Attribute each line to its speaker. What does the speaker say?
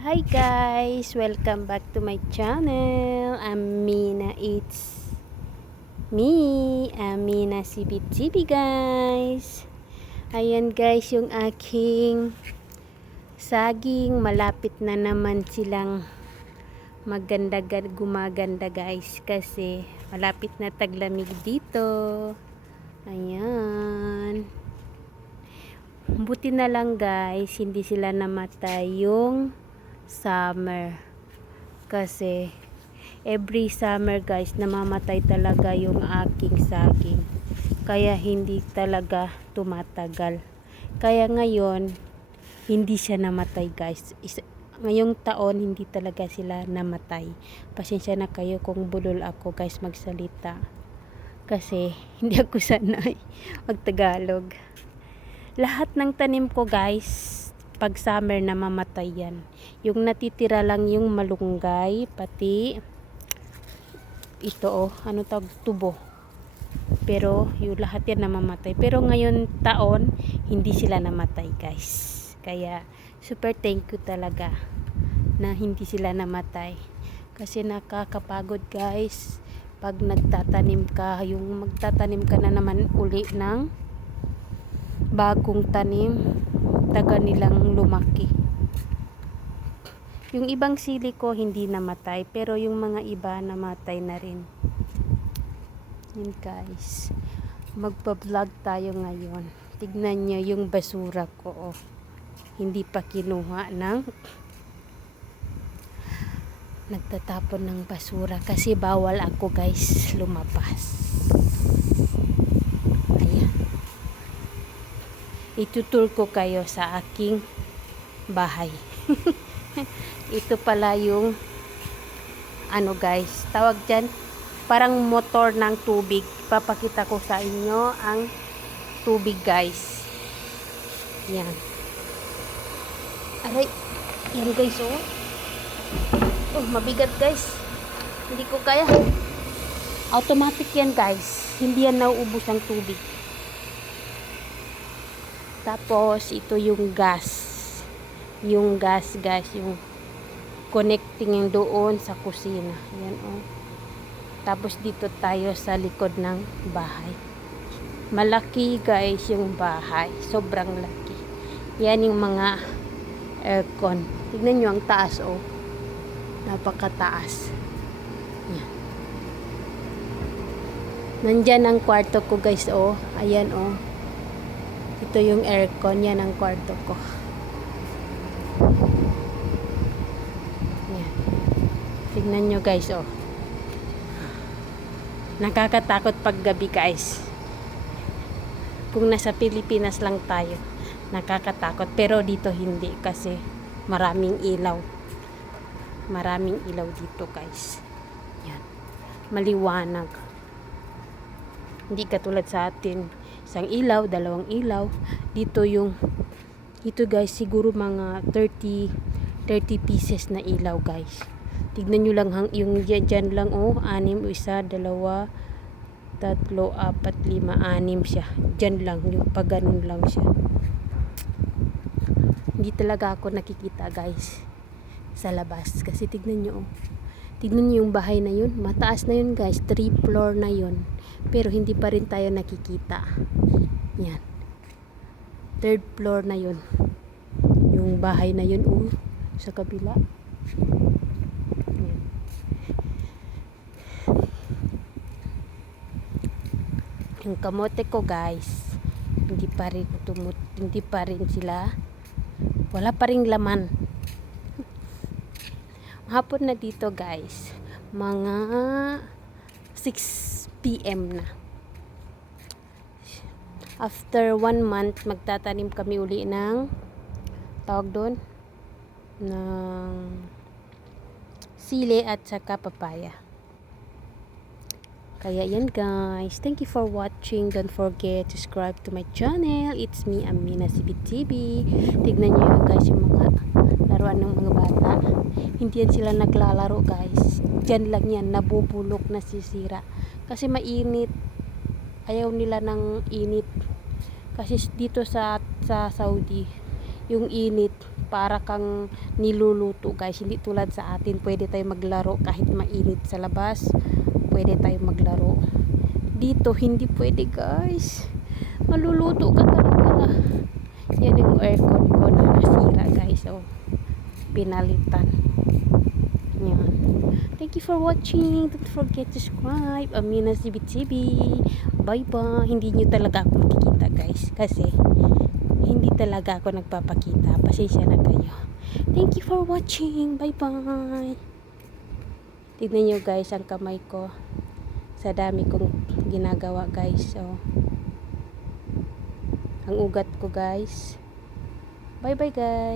Speaker 1: Hi guys! Welcome back to my channel. I'm Mina It's me. Amina CBTV guys. Ayan guys yung aking saging. Malapit na naman silang maganda gumaganda guys kasi malapit na taglamig dito. Ayan. Buti na lang guys, hindi sila namatay yung summer. Kasi every summer guys, namamatay talaga yung aking saging. Kaya hindi talaga tumatagal. Kaya ngayon, hindi siya namatay guys. Is ngayong taon, hindi talaga sila namatay. Pasensya na kayo kung bulol ako guys magsalita. Kasi hindi ako sanay magtagalog. Lahat ng tanim ko guys, pag summer na mamatay yan. Yung natitira lang yung malunggay, pati ito oh, ano tawag, tubo. Pero yung lahat yan namamatay. Pero ngayon taon, hindi sila namatay guys. Kaya super thank you talaga na hindi sila namatay. Kasi nakakapagod guys pag nagtatanim ka, yung magtatanim ka na naman uli ng bagong tanim taga nilang lumaki. Yung ibang sili ko hindi namatay pero yung mga iba namatay na rin. Yun guys. Magpa vlog tayo ngayon. Tignan nyo yung basura ko oh. hindi pa kinuha ng nagtatapon ng basura kasi bawal ako guys lumabas itutur ko kayo sa aking bahay. Ito pala yung ano guys, tawag dyan, parang motor ng tubig. Papakita ko sa inyo ang tubig guys. Yan. Aray, yan guys oh. Oh, mabigat guys. Hindi ko kaya. Automatic yan guys. Hindi yan nauubos ang tubig. Tapos, ito yung gas. Yung gas, guys. Yung connecting yung doon sa kusina. Yan, oh. Tapos, dito tayo sa likod ng bahay. Malaki, guys, yung bahay. Sobrang laki. Yan yung mga aircon. Tignan nyo ang taas, oh. Napakataas. Yan. Nandyan ang kwarto ko, guys, oh. Ayan, oh ito yung aircon. Yan ang kwarto ko. Yan. Tignan nyo guys, oh. Nakakatakot pag gabi guys. Kung nasa Pilipinas lang tayo, nakakatakot. Pero dito hindi kasi maraming ilaw. Maraming ilaw dito guys. Yan. Maliwanag. Hindi katulad sa atin isang ilaw, dalawang ilaw. Dito yung ito guys, siguro mga 30 30 pieces na ilaw guys. Tignan nyo lang hang, yung dyan lang oh, anim, isa, dalawa, tatlo, apat, lima, anim siya. Dyan lang, yung pag ganun lang siya. Hindi talaga ako nakikita guys sa labas. Kasi tignan nyo oh. Tignan nyo yung bahay na yun. Mataas na yun guys. 3 floor na yun pero hindi pa rin tayo nakikita yan third floor na yun yung bahay na yun oh, sa kabila yan. yung kamote ko guys hindi pa rin tumut hindi pa rin sila wala pa rin laman hapon na dito guys mga 6 PM na. After one month, magtatanim kami uli ng tawag doon ng sili at saka papaya. Kaya yan guys. Thank you for watching. Don't forget to subscribe to my channel. It's me, Amina CBTV. Tignan nyo guys yung mga laruan ng mga bata. Hindi yan sila naglalaro guys. Diyan lang yan. Nabubulok, nasisira. Kasi mainit. Ayaw nila ng init. Kasi dito sa, sa Saudi, yung init para kang niluluto guys hindi tulad sa atin pwede tayo maglaro kahit mainit sa labas pwede tayo maglaro. Dito hindi pwede guys. Maluluto ka talaga. Yan yung aircon ko na nasira guys. Oh pinalitan. Yan. Thank you for watching. Don't forget to subscribe. Amina CBTV bye bye hindi nyo talaga ako makikita guys kasi hindi talaga ako nagpapakita. Pasensya na kayo. Thank you for watching. Bye bye tignan nyo guys ang kamay ko. Sa dami kong ginagawa guys so. Ang ugat ko guys. Bye bye guys